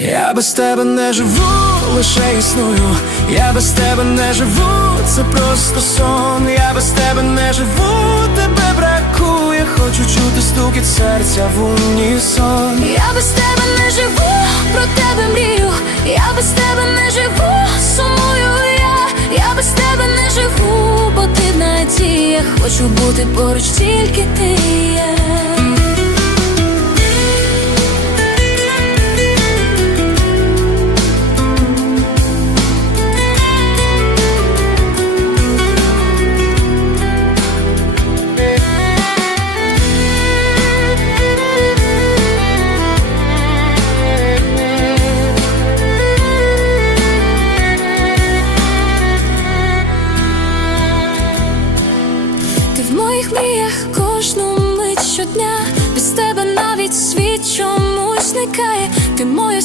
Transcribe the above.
Я без тебе не живу, лише існую. Я без тебе не живу, це просто сон. Я без тебе не живу, тебе бракує. Хочу чути стукіт серця в унісон. Я без тебе не живу, про тебе мрію. Я без тебе не живу, сумую я. Я без тебе не живу, бо ти в надіях. Хочу бути поруч тільки ти є. Ти в моїх мріях кожну мить щодня, без тебе навіть світ чомусь зникає, ти моя